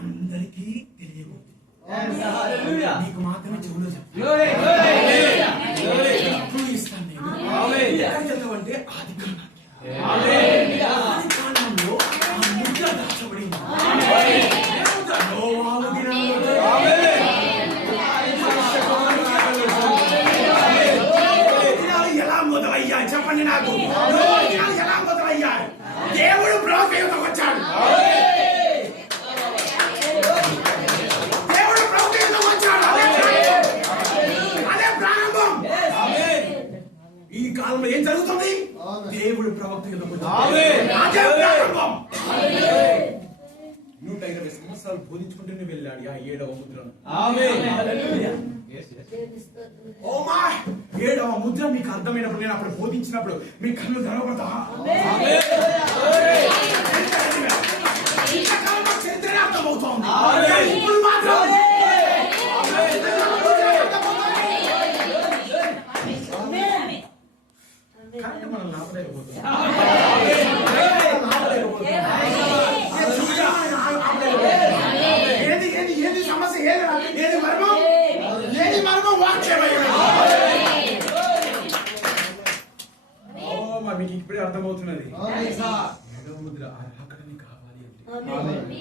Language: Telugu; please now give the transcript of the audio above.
అందరికీ తెలియకూడదు, నీకు మాత్రమే చెవులో చెప్తాను. ఇస్తాను నేను అంటే ఆది కాండంలో ఆ ముద్ర దాచబడింది. ఎలా మొదలయ్యాయి చెప్పండి నాకు, ఎలా మొదలయ్యాయి? దేవుడు ప్రవక్తకు వచ్చాడు, దేవుడు ప్రవక్తకు వచ్చాడు, అదే ప్రారంభం. ఈ కాలంలో ఏం జరుగుతుంది? దేవుడు ప్రవక్త అదే ప్రారంభం. 120 సంవత్సరాలు బోధించుకుంటూనే వెళ్ళాడు ఆ 7వ ముద్రను. ఏడవ ముద్ర మీకు అర్థమైనప్పుడు, నేను అప్పుడు బోధించినప్పుడు మీ కళ్ళు తెరవబడతా. చరిత్ర అర్థమవుతోంది. ఇప్పుడు మాత్రం కరెంట్ మనం లాపలేకపోతుంది. ఏది సమస్య? ఏది మర్మం? ఏది మర్మం? వాక్యమయ్యా. మీకు ఇప్పుడే అర్థమవుతున్నది. 7వ ముద్ర అక్కడనే కావాలి అంటే